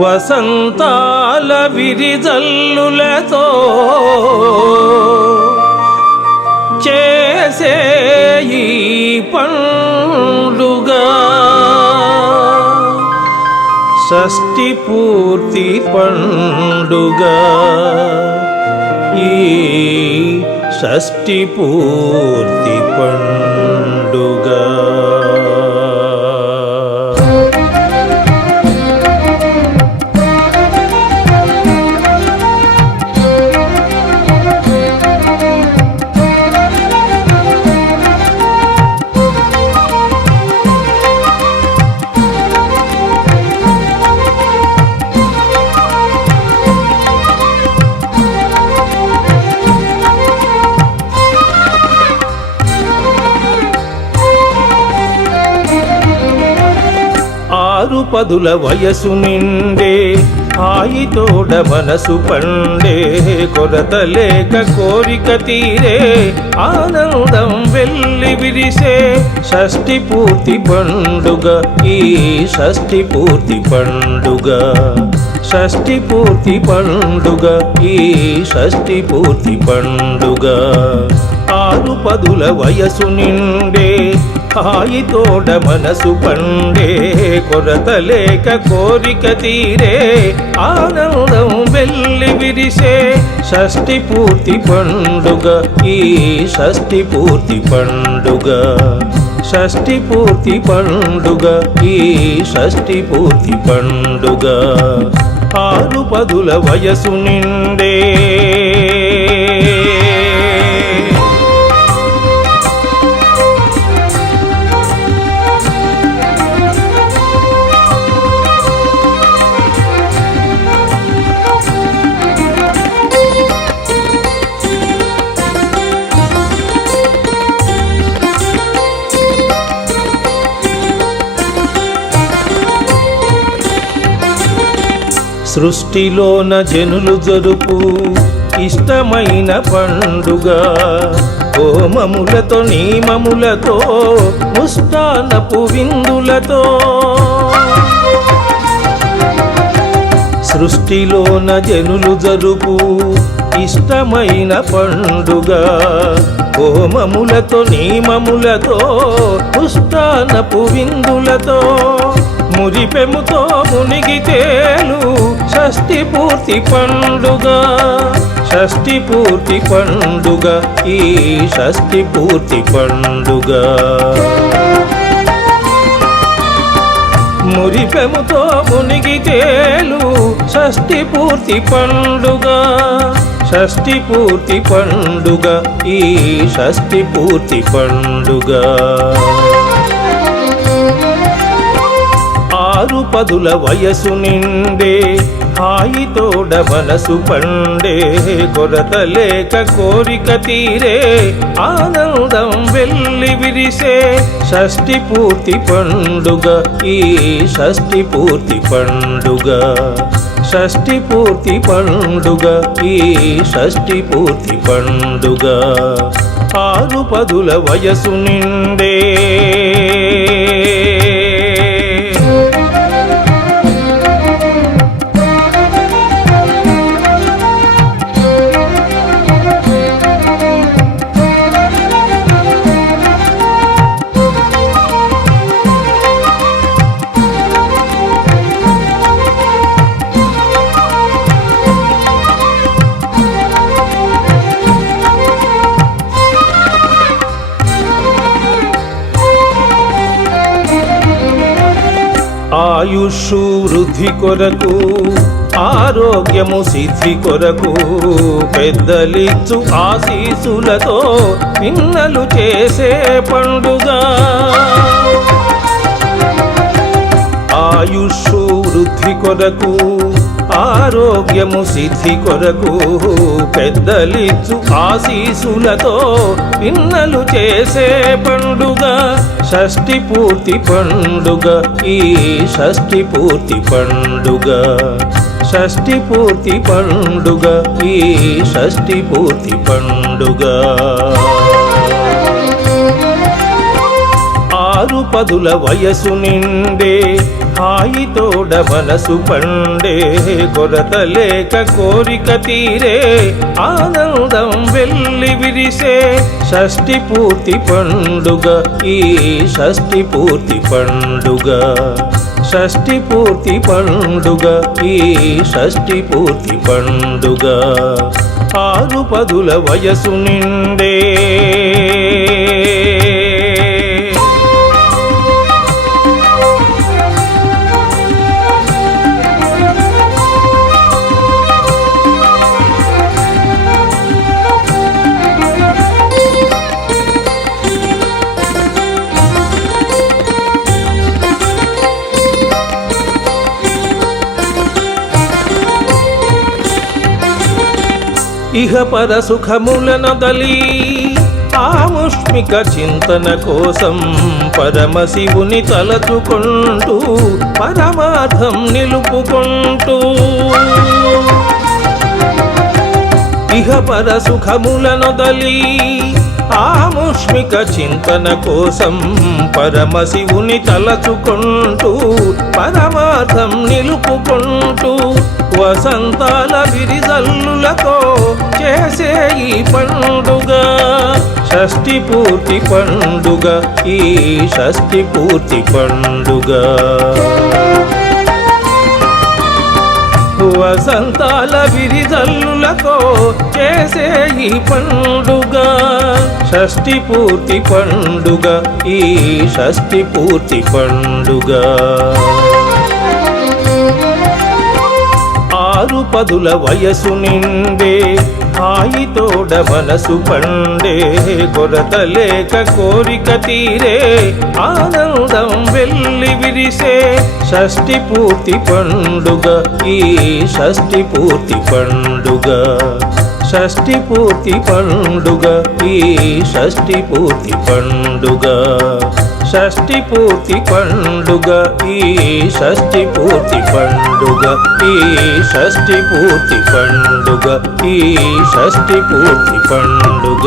వసంతాల విరిజల్లులతో చేసే ఈ పండుగ షష్ఠి పూర్తి పండుగ ఈ షష్ఠి పూర్తి పండుగ ఆరు పదుల వయసు నిండే హాయితోడ మనసు పండే కొరత లేక కోరిక తీరే ఆనందం వెల్లి విరిసే షష్ఠి పూర్తి పండుగ ఈ షష్ఠి పూర్తి పండుగ షష్ఠి పూర్తి పండుగ ఈ షష్ఠి పూర్తి పండుగ ఆరు పదుల వయసు నిండే హాయితోడ మనసు పండే కొరత లేక కోరిక తీరే ఆనందం వెల్లి విరిసే షష్ఠి పూర్తి పండుగ ఈ షష్ఠి పూర్తి పండుగ షష్ఠి పూర్తి పండుగ ఈ షష్ఠి పూర్తి పండుగ ఆరు పదుల వయసు నిండే సృష్టిలోన జనులు జరుపు ఇష్టమైన పండుగ హోమములతో నియమములతో ముష్టానపు విందులతో సృష్టిలోన జనులు జరుపు ఇష్టమైన పండుగ హోమములతో నియమములతో ముష్టానపు విందులతో మురిపెముతో మునిగి తేలు షష్ఠి పూర్తి పండుగ షష్ఠి పూర్తి పండుగ ఈ షష్ఠి పూర్తి పండుగ మురిపెముతో మునిగి తేలు షష్ఠి పూర్తి పండుగ షష్ఠి పూర్తి పండుగ ఈ షష్ఠి పూర్తి పండుగ ఆరు పదుల వయసు నిండే హాయితోడ మనసు పండే కొరత లేక కోరిక తీరే ఆనందం వెల్లి విరిసే షష్ఠి పూర్తి పండుగ ఈ షష్ఠి పూర్తి పండుగ షష్ఠి పూర్తి పండుగ ఈ షష్ఠి పూర్తి పండుగ ఆరు పదుల వయసు నిండే ఆయుష్షు వృద్ధి కొరకు ఆరోగ్యము సిద్ధి కొరకు పెద్దలిచ్చు ఆశీసులతో పిన్నలు చేసే పండుగ ఆయుష్షు వృద్ధి కొరకు ఆరోగ్యము సిద్ధి కొరకు పెద్దలిచ్చు ఆశీసులతో పిన్నలు చేసే పండుగ షష్ఠి పూర్తి పండుగ ఈ షష్ఠి పూర్తి పండుగ షష్ఠి పూర్తి పండుగ ఈ షష్ఠి పూర్తి పండుగ ఆరు పదుల వయసు నిండే హాయితోడ మనసు పండే కొరత లేక కోరిక తీరే ఆనందం వెల్లి విరిసే షష్ఠి పూర్తి పండుగ ఈ షష్ఠి పూర్తి పండుగ షష్ఠి పూర్తి పండుగ ఈ షష్ఠి పూర్తి పండుగ ఆరు పదుల వయసు నిండే ఇహ పర సుఖములనొదలి ఆముష్మిక చింతన కోసం పరమశివుని తలచుకుంటూ పరమార్థం నిలుపుకుంటూ ఇహ పర సుఖములనొదలి ఆముష్మిక చింతన కోసం పరమశివుని తలచుకుంటూ పరమార్థం నిలుపుకుంటూ వసంతాల విరిజల్లులతో చేసే ఈ పండుగ షష్ఠి పూర్తి పండుగ ఈ షష్ఠి పూర్తి పండుగ వసంతాల విరిజల్లులతో చేసే ఈ పండుగ షష్ఠి పూర్తి పండుగ ఈ షష్ఠి పూర్తి పండుగ ఆరు పదుల వయసు నిండే హాయితోడ మనసు పండే కొరత లేక కోరిక తీరే ఆనందం వెల్లి విరిసే షష్ఠి పూర్తి పండుగ ఈ షష్ఠి పూర్తి పండుగ షష్ఠి పూర్తి పండుగ ఈ షష్ఠి పూర్తి పండుగ షష్ఠి పూర్తి పండుగ ఈ షష్ఠి పూర్తి పండుగ ఈ షష్ఠి పూర్తి పండుగ ఈ షష్ఠి పూర్తి పండుగ